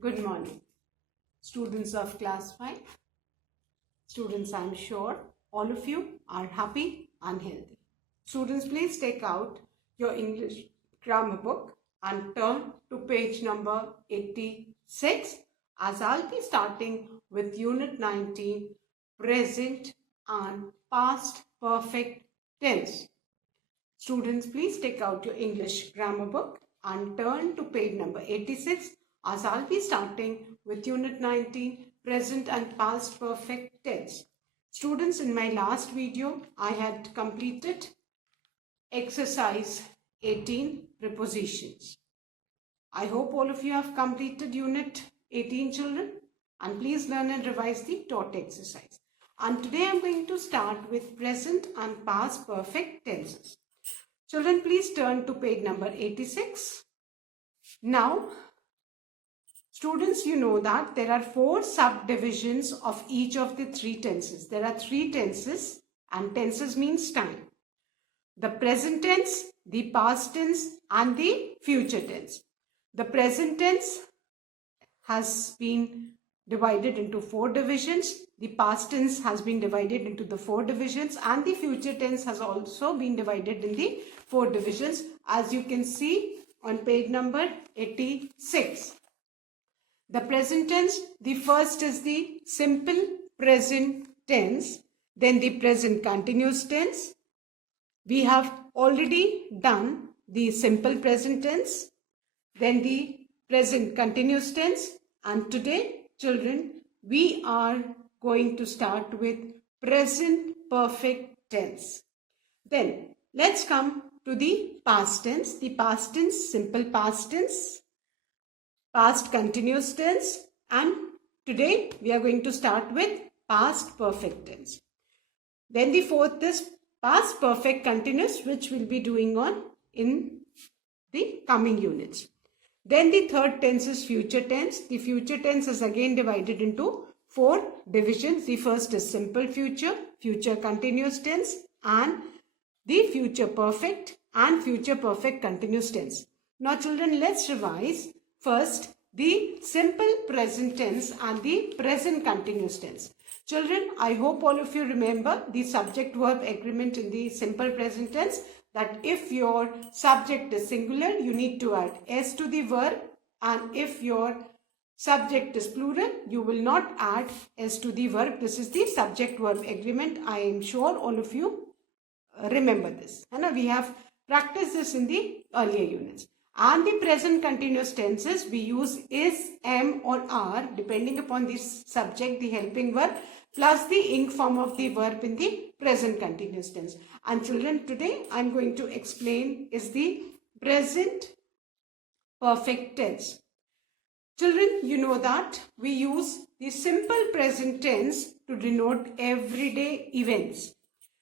Good morning, students of class 5. Students, I'm sure all of you are happy and healthy. Students, please take out your English grammar book and turn to page number 86, as I'll be starting with Unit 19, Present and Past Perfect Tense. Students, please take out your English grammar book and turn to page number 86, as I'll be starting with Unit 19, Present and Past Perfect Tense. Students, in my last video, I had completed exercise 18, prepositions. I hope all of you have completed Unit 18, children, and please learn and revise the taught exercise. And today I'm going to start with present and past perfect tenses. Children, please turn to page number 86. Now, students, you know that there are 4 subdivisions of each of the 3 tenses. There are 3 tenses, and tenses means time. The present tense, the past tense, and the future tense. The present tense has been divided into 4 divisions. The past tense has been divided into the 4 divisions, and the future tense has also been divided in the 4 divisions, as you can see on page number 86. The present tense, the first is the simple present tense, then the present continuous tense. We have already done the simple present tense, then the present continuous tense, and today, children, we are going to start with present perfect tense. Then let's come to the past tense. The past tense, simple past tense, past continuous tense, and today we are going to start with past perfect tense. Then the fourth is past perfect continuous, which we'll be doing on in the coming units. Then the third tense is future tense. The future tense is again divided into 4 divisions. The first is simple future, future continuous tense, and the future perfect and future perfect continuous tense. Now children, let's revise first the simple present tense and the present continuous tense. Children, I hope all of you remember the subject verb agreement in the simple present tense, that if your subject is singular, you need to add s to the verb, and if your subject is plural, you will not add s to the verb. This is the subject verb agreement. I am sure all of you remember this. And we have practiced this in the earlier units. And the present continuous tenses, we use is, am or are depending upon the subject, the helping verb, plus the ing form of the verb in the present continuous tense. And children, today I am going to explain is the present perfect tense. Children, you know that we use the simple present tense to denote everyday events,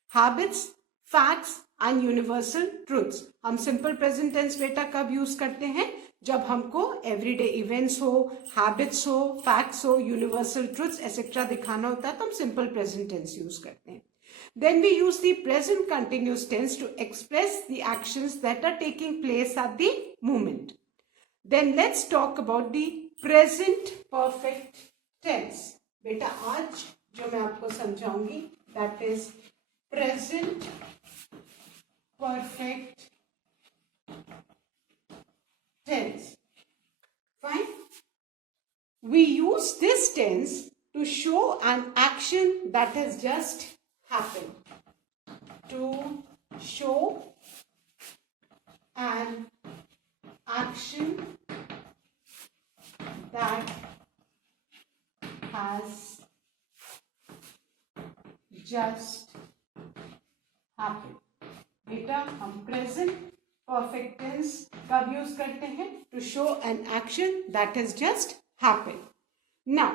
habits, facts and universal truths. हम simple present tense बेटा कब use करते हैं? जब हमको everyday events हो, habits हो, facts हो, universal truths etc. दिखाना होता है तो हम simple present tense यूज करते हैं. Then we use the present continuous tense to express the actions that are taking place at the moment. Then let's talk about the present perfect tense. बेटा आज जो मैं आपको समझाऊंगी that is present perfect tense. Fine. We use this tense to show an action that has just happened. To show an action that has just happened. बेटा हम present perfect tense कब use करते हैं? To show an action that has just happened. Now,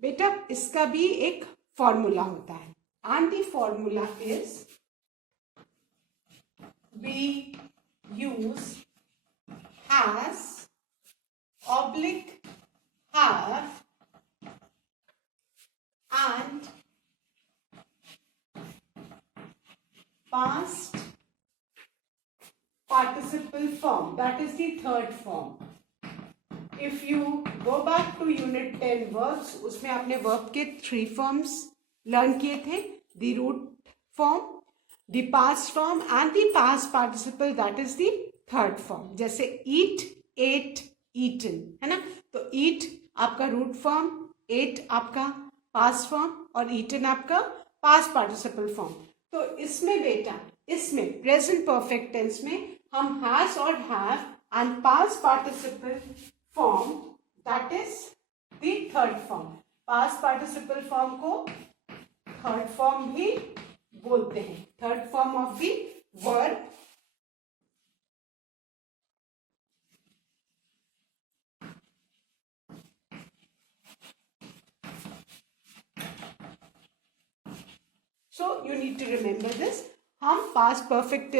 बेटा इसका भी एक formula होता है, and the formula is we use has oblique have and past participle form. That is the third form. If you go back to unit 10 verbs, उसमें आपने verb के 3 forms learn किए थे, the root form, the past form and the past participle, that is the third form. जैसे eat, ate, eaten, है ना. तो eat आपका रूट फॉर्म, एट आपका पास्ट फॉर्म और ईटन आपका पास्ट पार्टिसिपल फॉर्म. तो इसमें बेटा, इसमें प्रेजेंट परफेक्ट टेंस में हम हैज और have and past participle form, that is the third form. Past participle form को थर्ड फॉर्म भी बोलते हैं, third form of the verb. So you need to remember this. हम past perfect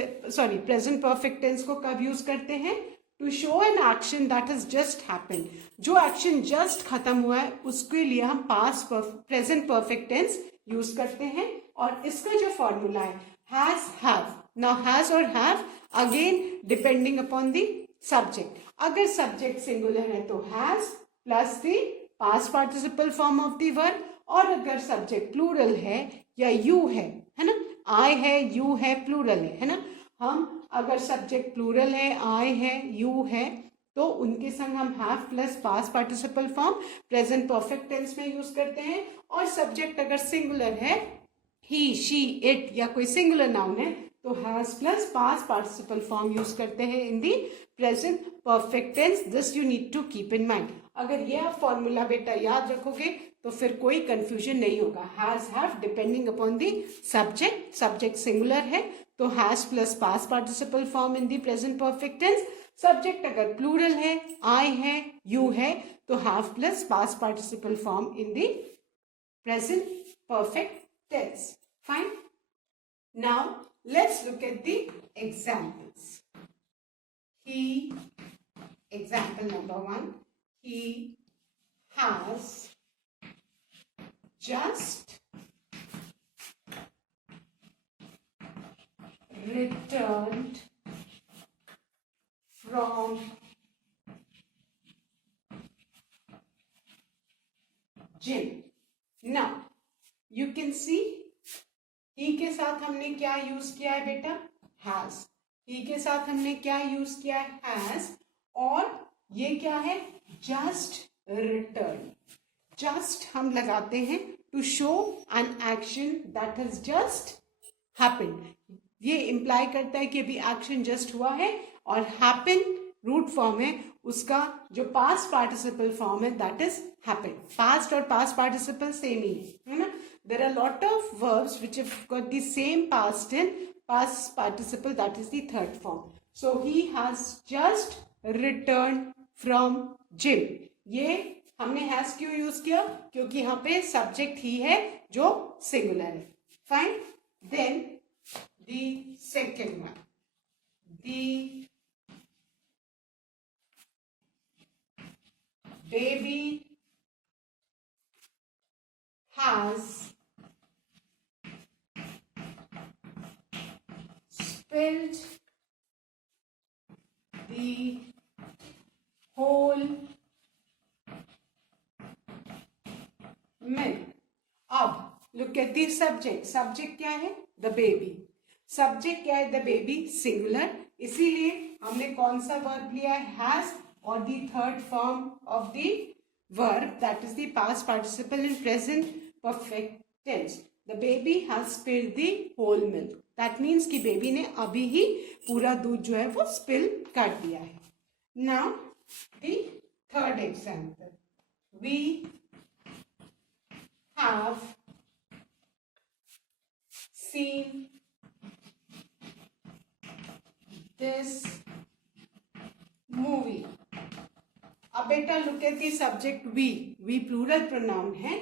present perfect tense को कब use करते हैं? To show an action that has just happened. जो एक्शन जस्ट खत्म हुआ है उसके लिए हम past present perfect tense use करते हैं. और इसका जो फॉर्मूला है हैज, हैव. नाउ हैज और have again depending upon the subject. अगर सब्जेक्ट सिंगुलर है तो has plus the past participle form of the verb, और अगर सब्जेक्ट प्लूरल है या यू है ना, आई है, यू है, प्लूरल है ना. हम अगर सब्जेक्ट प्लूरल है, आई है, यू है, तो उनके संग हम have plus past participle form present perfect tense में यूज करते हैं. और सब्जेक्ट अगर सिंगुलर है, ही, शी, इट या कोई सिंगुलर नाउन है, तो has plus past participle form use करते हैं in the present perfect tense. This you need to keep in mind. अगर ये आप फॉर्मूला बेटा याद रखोगे तो फिर कोई कंफ्यूजन नहीं होगा. Has, have depending upon the subject. Subject singular है तो has plus past participle form in the present perfect tense. Subject अगर प्लूरल है, आई है, यू है, तो have plus past participle form in the present perfect tense. Fine. Now let's look at the examples. Example number 1. He has just returned from gym. Now you can see he के साथ हमने क्या use किया है बेटा? Has. he के साथ हमने क्या यूज किया है? हैज. और ये क्या है? Just return. जस्ट हम लगाते हैं to show an action that has just happened. ये इंप्लाई करता है कि अभी एक्शन जस्ट हुआ है, और हैपन रूट फॉर्म है, उसका जो पास्ट पार्टिसिपल फॉर्म है दैट इज हैपेंड. पास्ट और पास्ट पार्टिसिपल सेम ही है ना. There are a lot of verbs which have got the same past and past participle, that is the third form. So he has just returned from gym. ये हमने has क्यों use किया? क्योंकि यहाँ पे subject ही है जो सिंगुलर है. Fine. Then the second one, the baby has spilled the whole milk. अब look at the subject. Subject क्या है? The baby. Subject क्या है? The baby, singular. इसीलिए हमने कौन सा verb लिया है? Has. और the third form of the verb, that is the past participle in present perfect tense. The baby has spilled the whole milk. That means कि बेबी ने अभी ही पूरा दूध जो है वो स्पिल कर दिया है. Now the third example. We have seen this movie. अब बेटा look at the subject we plural pronoun है,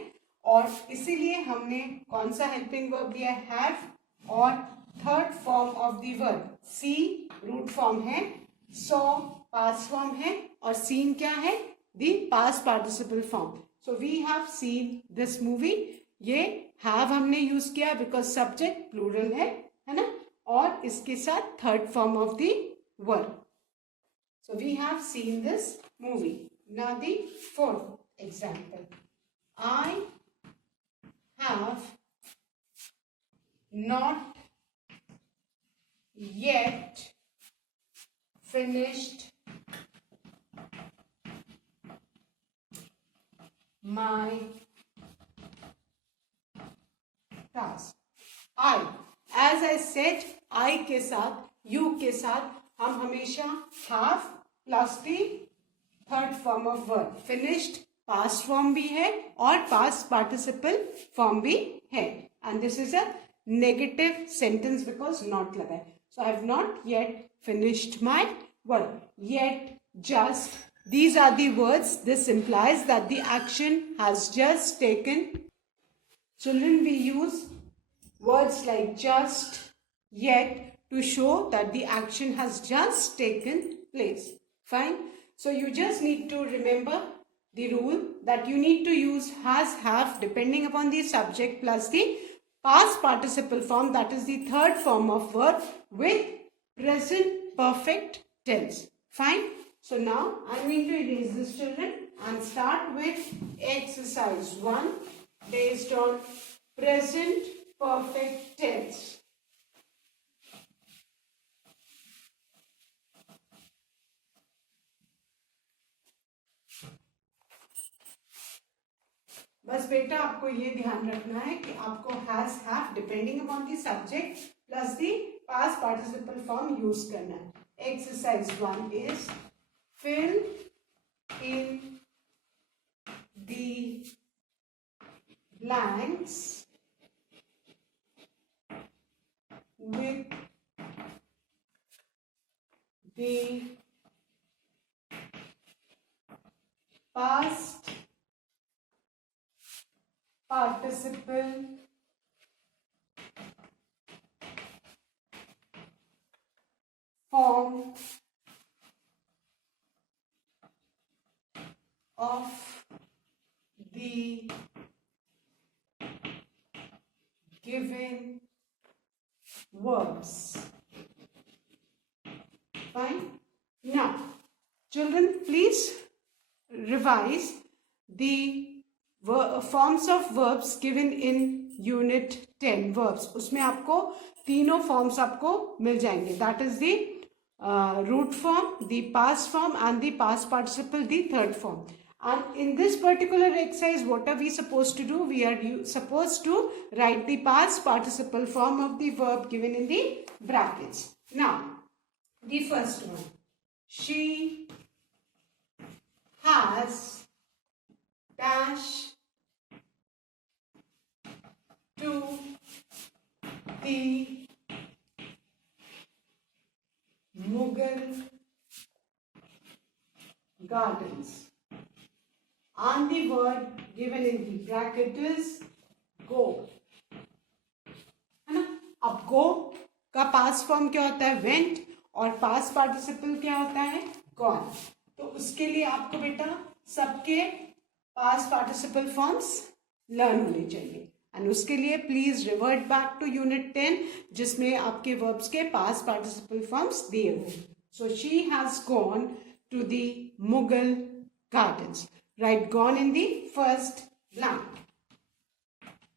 और इसीलिए हमने कौन सा हेल्पिंग वर्ब लिया है? हैव. और third form of the verb see root form है, सॉ पास्ट फॉर्म है, और सीन क्या है? The past participle form. So we have seen this movie. ये हैव हमने यूज किया बिकॉज सब्जेक्ट प्लूरल है ना, और इसके साथ third form of the verb. So we have seen this movie. Now the fourth example. I have not yet finished my task. I, as I said, I के साथ, you के साथ हम हमेशा have plus the third form of verb. Finished past form भी है और past participle form भी है. And this is a negative sentence because not लगा है. So I have not yet finished my work. Yet, just, these are the words. This implies that the action has just taken. Children, we use words like just, yet to show that the action has just taken place. Fine. So you just need to remember the rule that you need to use has, have depending upon the subject plus the past participle form, that is the third form of verb with present perfect tense. Fine. So now I am going to erase this, children, and start with exercise 1 based on present perfect tense. बस बेटा आपको ये ध्यान रखना है कि आपको has, have depending upon the subject plus the past participle form use करना है. Exercise 1 is fill in the blanks with the past participle form of the given verbs. Fine. Now, children, please revise the forms of verbs given in unit 10 verbs. उसमें आपको तीनों forms आपको मिल जाएंगे. That is the root form, the past form and the past participle, the third form. And in this particular exercise, what are we supposed to do? We are supposed to write the past participle form of the verb given in the brackets. Now, the first one. She has dash to the Mughal gardens. And the word given in the bracket is go. है ना? अब go का past form क्या होता है? Went. और past participle क्या होता है? Gone. तो उसके लिए आपको बेटा सबके past participle forms learn होने चाहिए. And उसके लिए please revert back to unit 10 जिसमें आपके verbs के past participle forms दिए हुए. So she has gone to the Mughal gardens. Write gone in the first blank.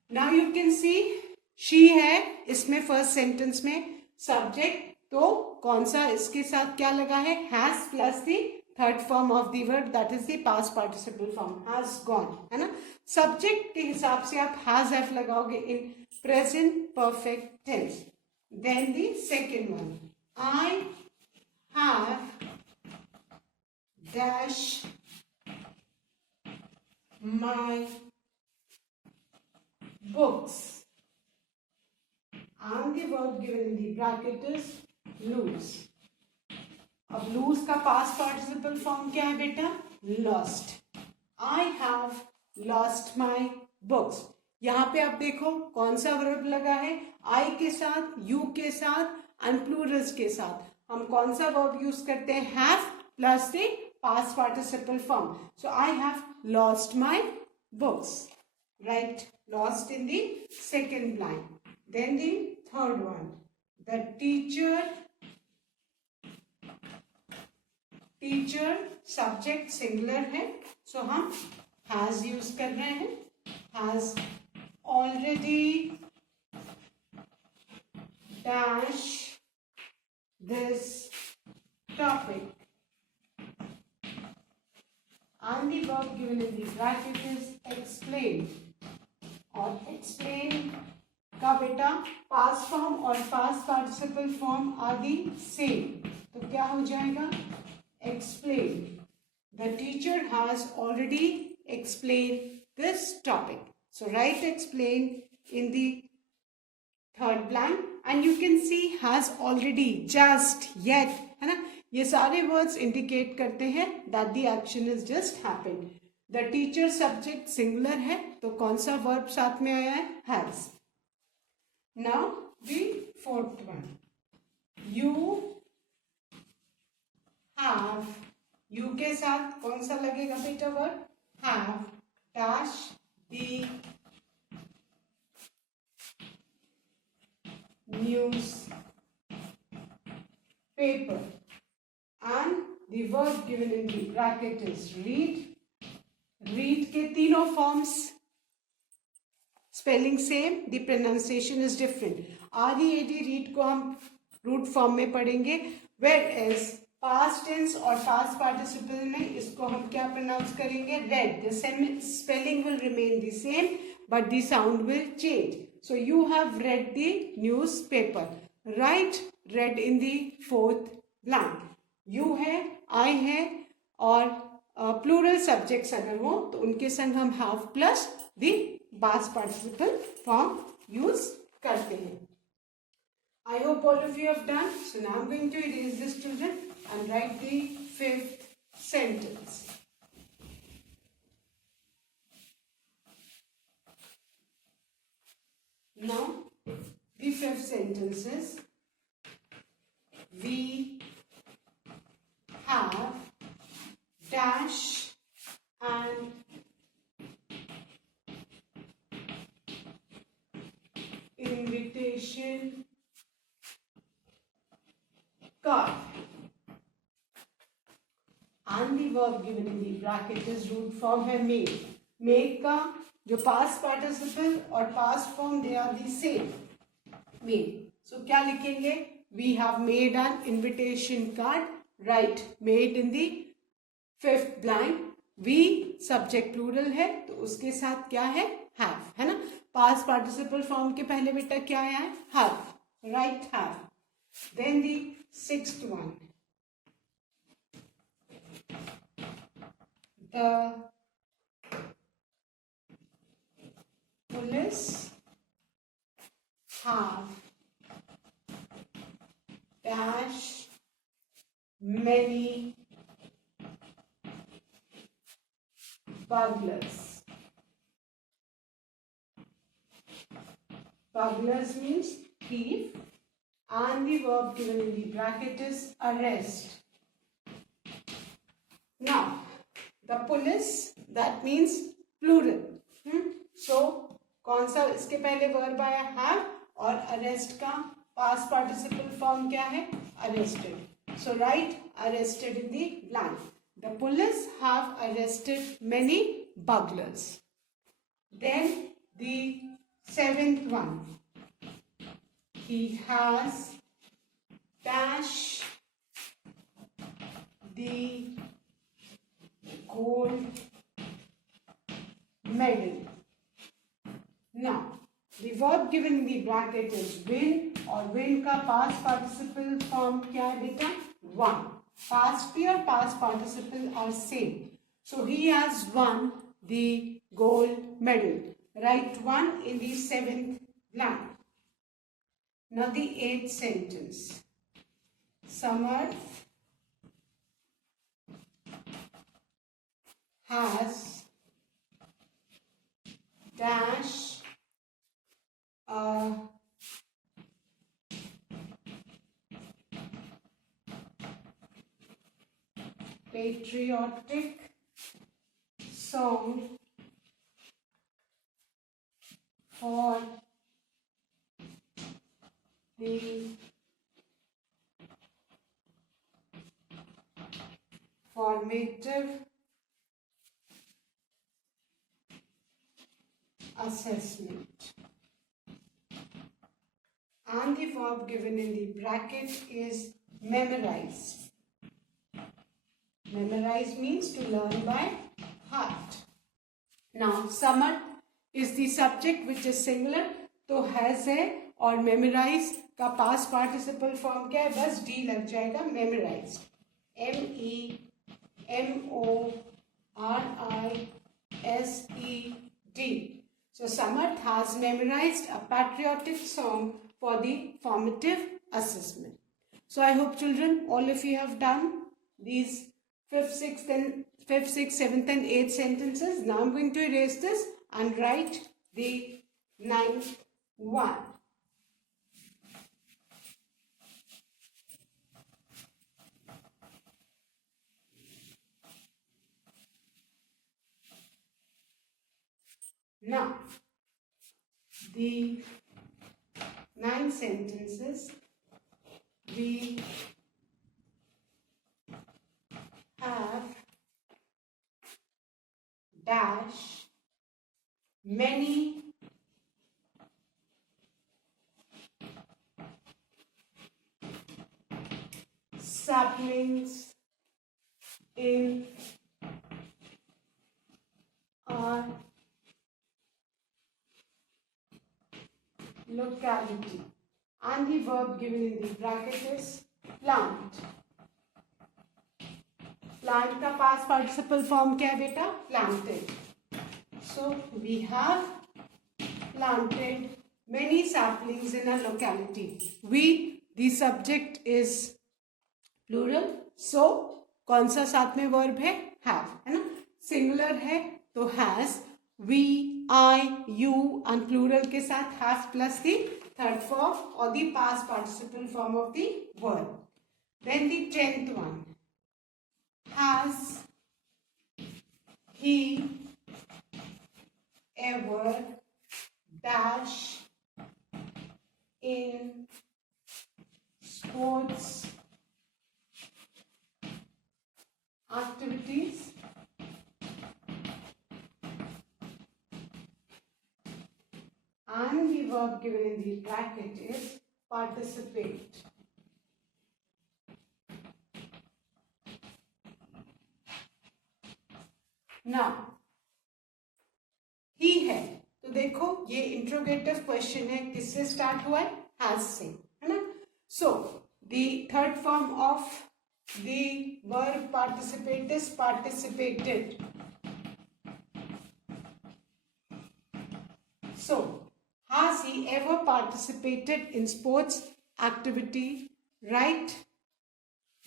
Now you can see she है इसमें first sentence में subject. तो कौन सा इसके साथ क्या लगा है? Has plus the third form of the verb, that is the past participle form, has gone, है ना? Subject के हिसाब से आप has have लगाओगे in present perfect tense. Then the second one, I have dash my books. And the verb given in the bracket is lose. अब lose का past participle form क्या है बेटा? Lost. I have lost my books. यहाँ पे आप देखो कौन सा verb लगा है? I के साथ, you के साथ and plurals के साथ. हम कौन सा verb use करते हैं? Have plus the past participle form. So I have lost my books. Right? Lost in the second line. Then the third one. The teacher teacher subject singular है, सो हम has use कर रहे हैं. Has already dash this topic, and the verb given in the bracket is explain. और explain का बेटा past form और past participle form are the same, तो क्या हो जाएगा? explain. The teacher has already explained this topic. So write explain in the third blank and you can see has already, just, yet, है ना? ये सारे words indicate करते हैं that the action is just happened. The teacher subject singular है, तो कौन सा verb साथ में आया है? has. Now the fourth one. You have, you के साथ कौन सा लगेगा बेटा verb? have dash the news paper, and the verb given in the bracket is read. read के तीनों forms spelling same, the pronunciation is different. READ read को हम root form में पढ़ेंगे, whereas past tense और past participle में इसको हम क्या pronounce करेंगे? read. The spelling will remain the same but the sound will change. So you have read the newspaper. Write read in the fourth blank. You है, I है और plural subjects अगर हो तो उनके संग हम have plus the past participle form use करते हैं. I hope all of you have done. So now I'm going to erase this, children, and write the fifth sentence. Now, the fifth sentence is, we have dash and invitation card. And the verb given in the bracket is root form है made. Made का जो past participle और past form they are the same. Made. So क्या लिखेंगे? We have made an invitation card. Right. Made in the fifth blank. We subject plural है तो उसके साथ क्या है? Have, है ना? Past participle form के पहले बेटा क्या आया है? Have. Right, have. Then the sixth one. The police have dash many burglars. Burglars means thief, and the verb given in the bracket is arrest. Now, the police, that means plural. So, कौन सा इसके पहले verb आया? have, और arrest का past participle form क्या है? arrested. So, write arrested in the blank. The police have arrested many burglars. Then the seventh one. He has dash the gold medal. Now, the verb given in the bracket is win, और win का past participle form क्या है बेटा? won. Past और past participle are same. So he has won the gold medal. Write one in the seventh blank. Now the eighth sentence. Samarth has dash a patriotic song for the formative assessment. And the verb given in the bracket is memorize. Memorize means to learn by heart. Now, summer is the subject which is singular, तो has है और memorize का past participle form क्या है? बस D लग जाएगा, memorized. MEMORISED. So Samarth has memorized a patriotic song for the formative assessment. So I hope children, all of you have done these 5th, 6th, 7th and 8th sentences. Now I'm going to erase this and write the 9th one. Now, the 9 sentences we have dash many saplings in our locality, and the verb given in the bracket is plant. Plant का past participle form क्या है बेटा? Planted. So we have planted many saplings in a locality. We, the subject is plural. So कौन सा साथ में verb है? Have, है ना? Singular है तो has. We, I, you and plural के साथ have plus the third form or the past participle form of the verb. Then the 10th one. Has he ever dash in sports activities? And the verb given in the bracket is participate. Now, ही है तो देखो ये interrogative question है, किससे start हुआ है? Has से, है ना? So the third form of the verb participate is participated. So, has he ever participated in sports activity? Right?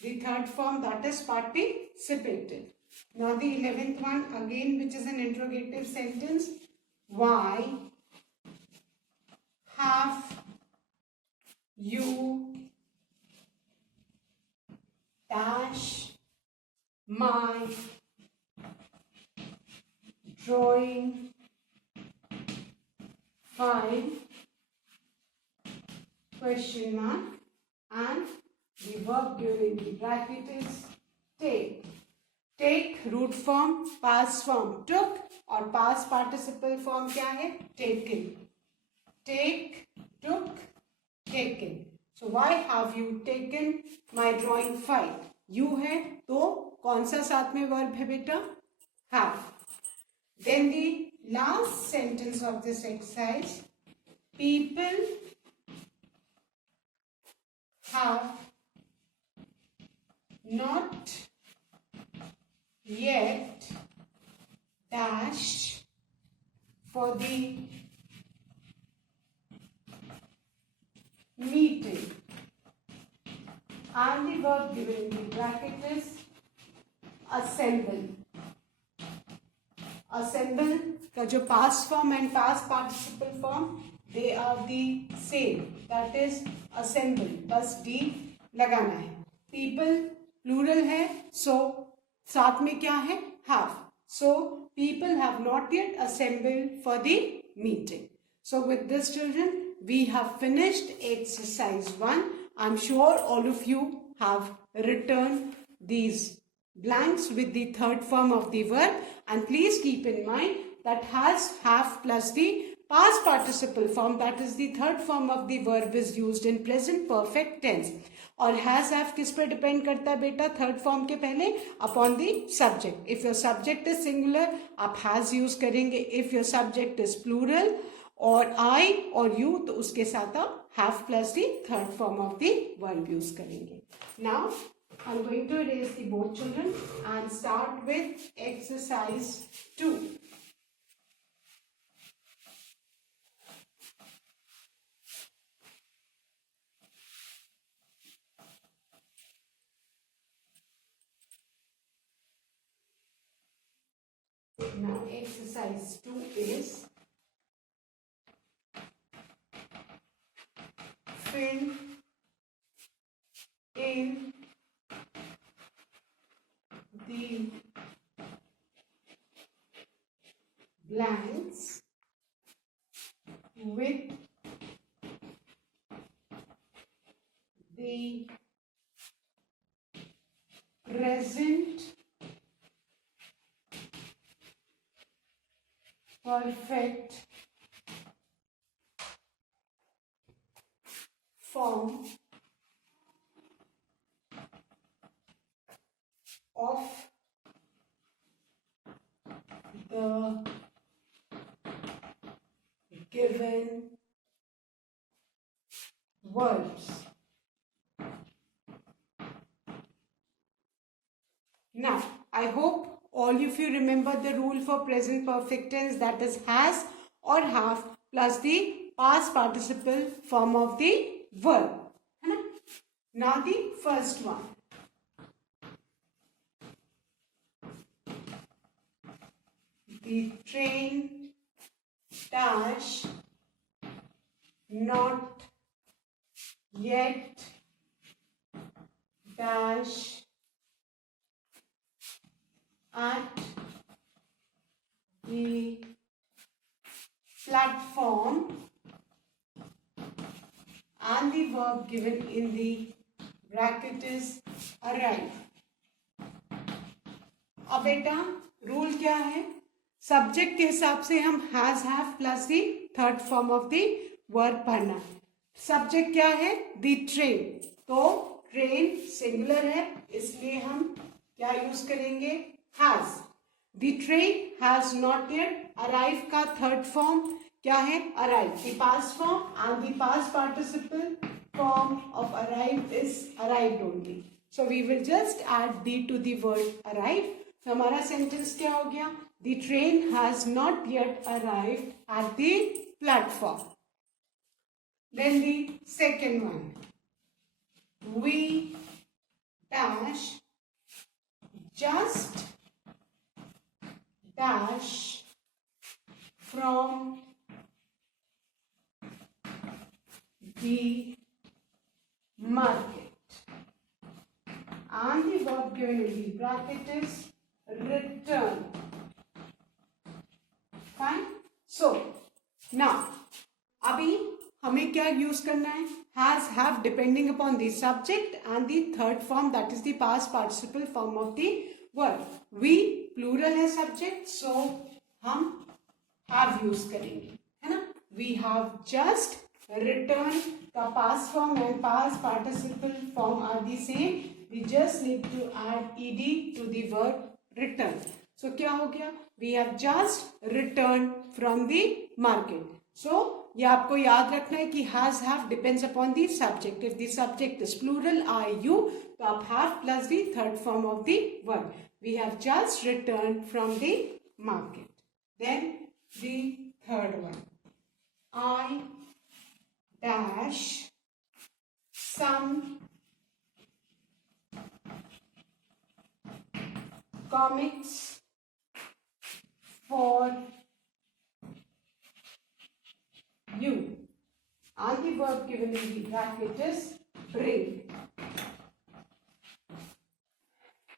The third form, that is participated. Now the 11th one again, which is an interrogative sentence. Why have you dash my drawing file? Question mark. And the verb during the bracket is take. Take root form, past form took और past participle form क्या है? Taken. Take, took, taken. So why have you taken my drawing file? You है तो कौन सा साथ में verb है बेटा? Have. Then the last sentence of this exercise. People have not yet dashed for the meeting. And the verb given in the bracket is assemble. Assemble का जो past form and past participle form, they are the same. That is assemble. बस D लगाना है. People plural है, so साथ में क्या है? Have. So people have not yet assembled for the meeting. So with this children, we have finished exercise 1. I'm sure all of you have written these blanks with the third form of the verb, and please keep in mind that has, have plus the past participle form, that is the third form of the verb, is used in present perfect tense. और has have किस पे depend करता है बेटा third form के पहले? Upon the subject. If your subject is singular आप has use करेंगे. If your subject is plural और आई और यू तो उसके साथ आप have plus the third form of the verb use करेंगे. Now I'm going to erase the board, children, and start with exercise 2. Now exercise 2 is fill in the blanks with the present perfect form of the given verbs. Now, I hope all of you remember the rule for present perfect tense, that is has or have plus the past participle form of the verb. Now the first one. The train dash not yet dash at the platform, and the verb given in the bracket is arrive. अब बेटा rule क्या है? Subject के हिसाब से हम has have plus the third form of the verb पढ़ना है. सब्जेक्ट क्या है? The train. तो ट्रेन सिंगुलर है इसलिए हम क्या यूज करेंगे? Has. The train has not yet. Arrive का थर्ड फॉर्म क्या है? Arrive. The past form and the past participle form of arrive is arrived only. So we will just add the to the word arrive. तो हमारा sentence क्या हो गया? The train has not yet arrived at the platform. Then the second one. We dash just dash from the market, and the verb given in the bracket is return. Fine. So now अभी हमें क्या use करना है? Has have depending upon the subject and the third form, that is the past participle form of the verb. We plural है subject, so हम have use करेंगे, है ना? We have just return. The past form and past participle form are the same. We just need to add ed to the verb return. So क्या हो गया? We have just returned from the market. So ये आपको याद रखना है कि has have depends upon the subject. If the subject is plural I you, तो आप have plus the third form of the verb. We have just returned from the market. Then the third one. I dash some comics for you, and the verb given in the bracket is bring.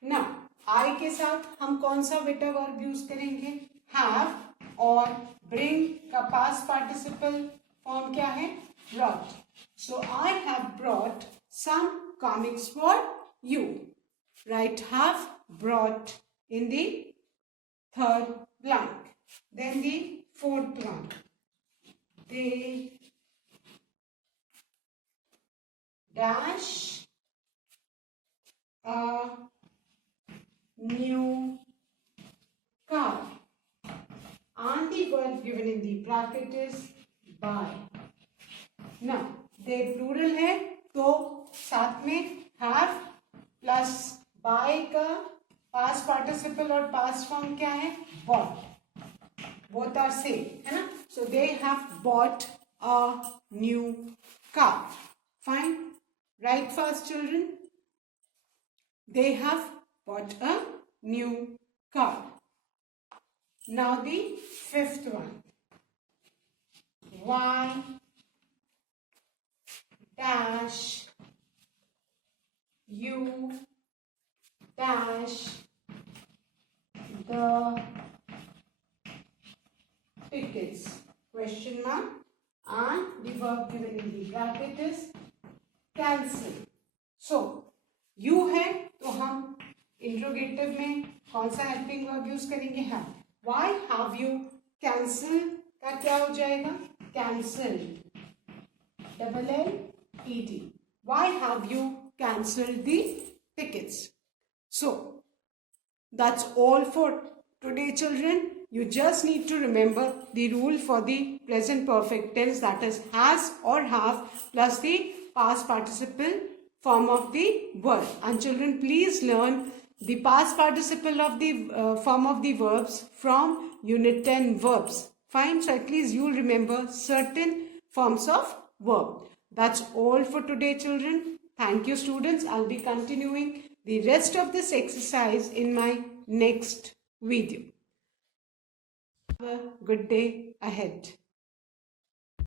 Now I के साथ हम कौन सा बेटा verb use करेंगे? have. और bring का past participle form क्या है? brought. So I have brought some comics for you. Write have brought in the third blank. Then the fourth one. They dash a new car. And the verb given in the bracket is buy. Now, they plural है तो साथ में have plus buy का past participle और past form क्या है? Bought. Both are same, है ना? So they have bought a new car. Fine. Write fast, children. They have bought a new car. Now the fifth one. Why dash you dash the tickets? Question mark. And the verb given in the bracket is cancel. So you है तो हम interrogative में कौन सा helping verb use करेंगे? Have. Why have you cancelled का क्या हो जाएगा? Cancelled. Double L E D. Why have you cancelled the tickets? So that's all for today, children. You just need to remember the rule for the present perfect tense, that is has or have plus the past participle form of the verb. And children, please learn the past participle of the form of the verbs from unit 10 verbs. Fine. So at least you'll remember certain forms of verb. That's all for today, children. Thank you, students. I'll be continuing the rest of this exercise in my next video. Have a good day ahead.